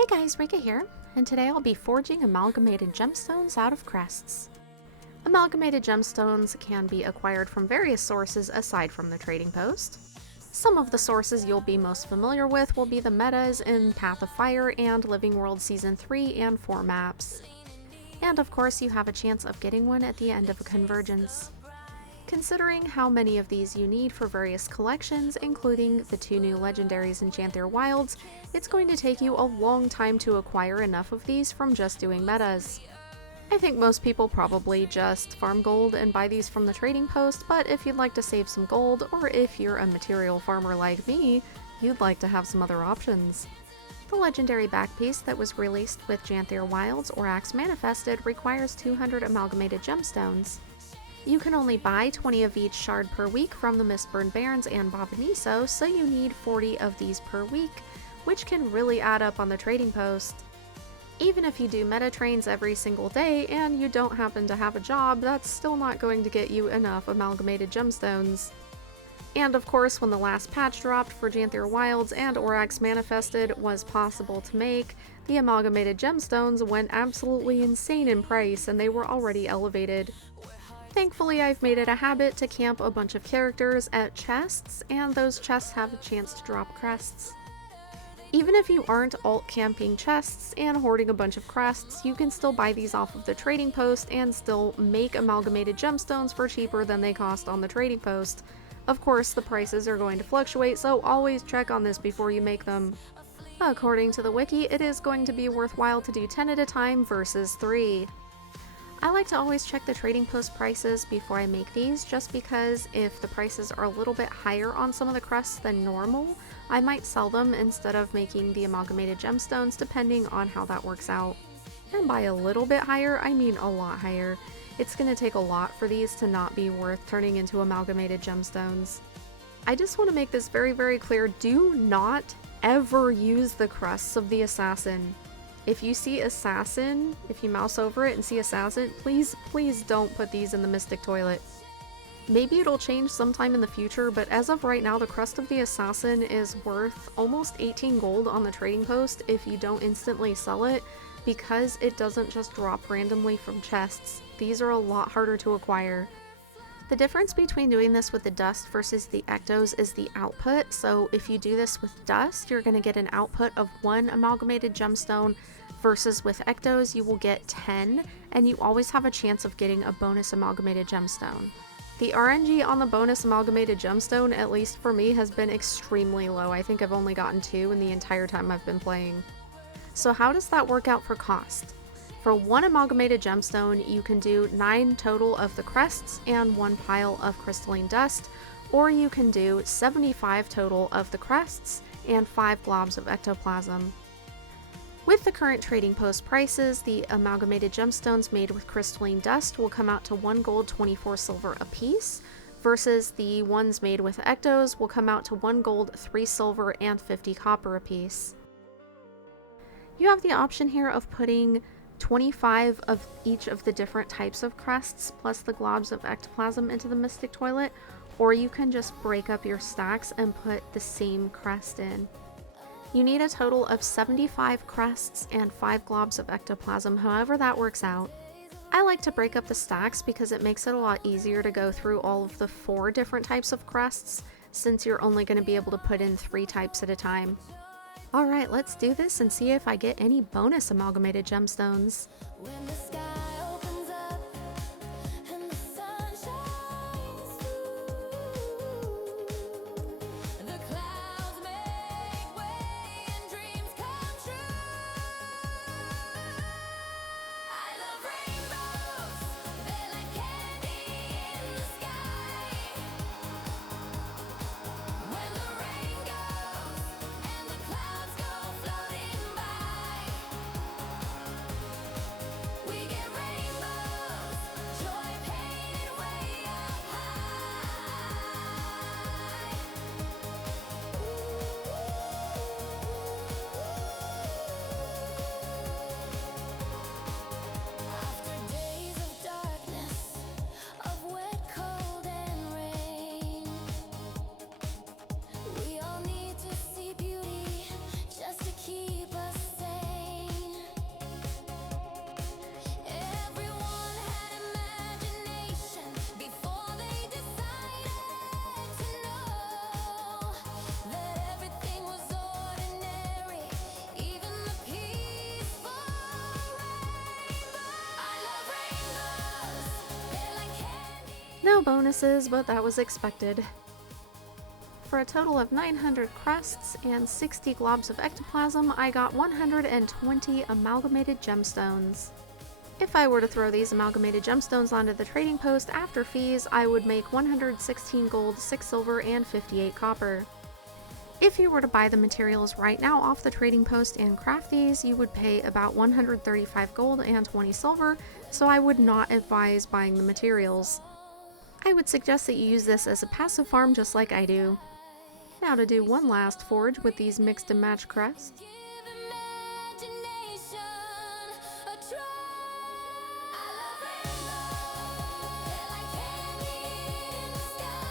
Hey guys, Rika here, and today I'll be forging amalgamated gemstones out of crests. Amalgamated gemstones can be acquired from various sources aside from the trading post. Some of the sources you'll be most familiar with will be the metas in Path of Fire and Living World Season 3 and 4 maps. And of course you have a chance of getting one at the end of a convergence. Considering how many of these you need for various collections, including the 2 new legendaries in Janther Wilds, it's going to take you a long time to acquire enough of these from just doing metas. I think most people probably just farm gold and buy these from the trading post, but if you'd like to save some gold, or if you're a material farmer like me, you'd like to have some other options. The legendary back piece that was released with Janther Wilds or Axe Manifested requires 200 amalgamated gemstones. You can only buy 20 of each shard per week from the Mistburn Barrens and Boboniso, so you need 40 of these per week, which can really add up on the trading post. Even if you do meta trains every single day and you don't happen to have a job, that's still not going to get you enough amalgamated gemstones. And of course, when the last patch dropped for Janther Wilds and Axe Manifested was possible to make, the amalgamated gemstones went absolutely insane in price and they were already elevated. Thankfully, I've made it a habit to camp a bunch of characters at chests, and those chests have a chance to drop crests. Even if you aren't alt camping chests and hoarding a bunch of crests, you can still buy these off of the trading post and still make amalgamated gemstones for cheaper than they cost on the trading post. Of course, the prices are going to fluctuate, so always check on this before you make them. According to the wiki, it is going to be worthwhile to do 10 at a time versus 3. I like to always check the trading post prices before I make these, just because if the prices are a little bit higher on some of the crests than normal, I might sell them instead of making the amalgamated gemstones, depending on how that works out. And by a little bit higher, I mean a lot higher. It's going to take a lot for these to not be worth turning into amalgamated gemstones. I just want to make this very, very clear, do not ever use the crests of the assassin. If you see Assassin, if you mouse over it and see Assassin, please don't put these in the Mystic Toilet. Maybe it'll change sometime in the future, but as of right now, the Crest of the Assassin is worth almost 18 gold on the trading post if you don't instantly sell it, because it doesn't just drop randomly from chests. These are a lot harder to acquire. The difference between doing this with the dust versus the Ectos is the output, so if you do this with dust, you're going to get an output of 1 amalgamated gemstone, versus with Ectos you will get 10, and you always have a chance of getting a bonus amalgamated gemstone. The RNG on the bonus amalgamated gemstone, at least for me, has been extremely low. I think I've only gotten 2 in the entire time I've been playing. So how does that work out for cost? For 1 amalgamated gemstone, you can do 9 total of the crests and 1 pile of crystalline dust, or you can do 75 total of the crests and 5 globs of ectoplasm. With the current trading post prices, the amalgamated gemstones made with crystalline dust will come out to 1 gold 24 silver apiece, versus the ones made with ectos will come out to 1 gold 3 silver and 50 copper apiece. You have the option here of putting 25 of each of the different types of crests plus the globs of ectoplasm into the Mystic Toilet, or you can just break up your stacks and put the same crest in. You need a total of 75 crests and 5 globs of ectoplasm, however that works out. I like to break up the stacks because it makes it a lot easier to go through all of the 4 different types of crests, since you're only going to be able to put in 3 types at a time. Alright, let's do this and see if I get any bonus amalgamated gemstones. When the sky opens up and the sun shines through, the clouds make way and dreams come true. I love rainbows, they're like candy in the sky. When the rain goes and the clouds go floating by, we get No bonuses, but that was expected. For a total of 900 crests and 60 globs of ectoplasm, I got 120 amalgamated gemstones. If I were to throw these amalgamated gemstones onto the trading post after fees, I would make 116 gold, 6 silver, and 58 copper. If you were to buy the materials right now off the trading post and craft these, you would pay about 135 gold and 20 silver, so I would not advise buying the materials. I would suggest that you use this as a passive farm just like I do. Now to do one last forge with these mixed and matched crests. Give imagination a try. I love rainbows. They're like candy in the sky.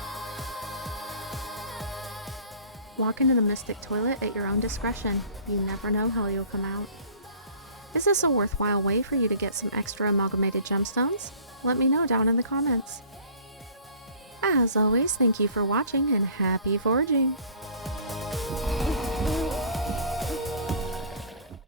Walk into the Mystic Toilet at your own discretion. You never know how you'll come out. Is this a worthwhile way for you to get some extra amalgamated gemstones? Let me know down in the comments. As always, thank you for watching and happy forging!